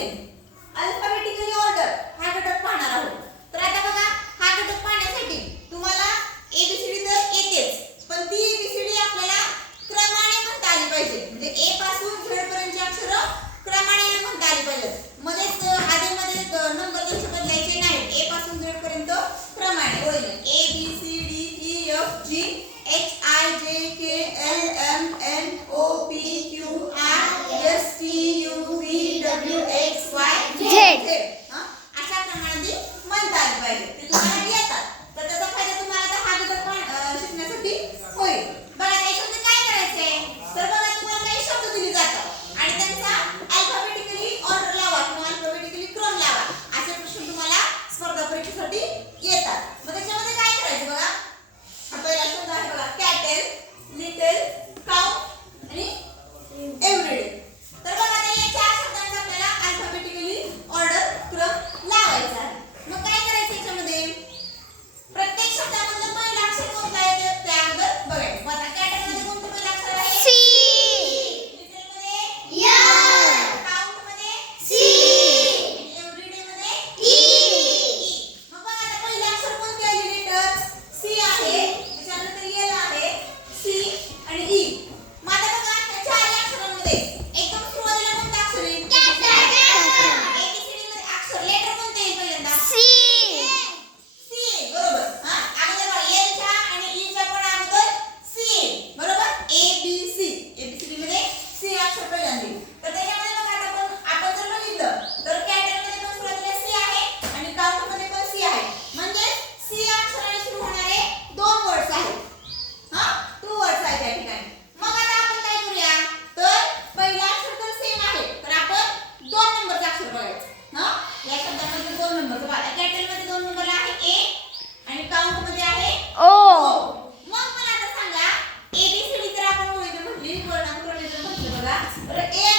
Origin alphabetically order हा घटक पाहणार आहोत. तर आता बघा हा घटक पाहण्यासाठी तुम्हाला एबीसीडी तर येतेच, पण ती एबीसीडी आपल्याला क्रमाने म्हणता आली पाहिजे. म्हणजे ए पासून झेड पर्यंतची अक्षरं क्रमाने म्हणता आली पाहिजेत. मध्येच आधीमध्ये नंबर त्यांचे बदलायचे नाहीत. ए पासून झेड पर्यंत क्रमाने origin A B C D E F G H I J K L M N O P Q R S T U V W X Y Z अशा क्रमाने म्हणता आली पाहिजे. ते तुम्हाला येतात. तर त्याचा फायदा तुम्हाला आता हा घटक शिकण्यासाठी होईल. बघा याच्यामध्ये काय करायचंय, तर बघा तुम्हाला काही शब्द दिले जातात आणि त्यांचा अल्फाबेटिकली ऑर्डर लावा किंवा अल्फाबेटिकली क्रम लावा असे प्रश्न तुम्हाला स्पर्धा परीक्षेसाठी येतात. मग त्याच्यामध्ये काय करायचं बघा, पहिला शब्द आहे बघा कॅटल, लिटल, काऊ आणि एव्हरीडे. तर बघा आता या चार शब्दांचा आपल्याला अल्फाबेटिकली ऑर्डर क्रम लावायचा आहे. मग काय करायचं याच्यामध्ये, प्रत्येक शब्दामधलं पहिलं अक्षर कोणतं आहे ते त्याअगोदर बघायचं. आता कॅटल मध्ये कोणतं पहिलं अक्षर आहे? सी. लिटल मध्ये एल. काउंट मध्ये सी. एव्हरीडे मध्ये ई. मग बघा आता पहिलं अक्षर कोणते आहे? लेटर सी आहे, त्याच्यानंतर एल आहे, सी आणि ई. मग आता बघा या चार अक्षरांमध्ये एकदम सुरुवातीला कोणतं अक्षर आहे? एबीसीडी मध्ये अक्षर लेटर कोणते आहे पहिल्यांदा? सी. सी बरोबर. अगोदर बघा एलच्या आणि ईच्या पण अगोदर सी बरोबर. ए बी सी एबीसीडी मध्ये सी अक्षर पहिल्यांदा. तर त्याच्यामध्ये बघा आता आपण जर बघितलं तर कॅटल मध्ये पण सुरुवातीला सी आहे आणि काउंट मध्ये पण सी आहे. म्हणजे सी अक्षराने सुरू होणारे दोन वर्ड्स आहेत. टू वर्ड्स आहेत या ठिकाणी. मग आता आपण काय करूया, तर पहिला अक्षर तर सेम आहे, तर आपण दोन नंबरचं अक्षर बघायचं. या शब्दामध्ये दोन नंबरचं बघा. कॅटल मध्ये दोन नंबरला आहे ए आणि काउंट मध्ये आहे ओ. मग मला आता सांगा एबीसीडी जर आपण म्हटली वर्णानुक्रमे जर म्हटलं बघा, तर ए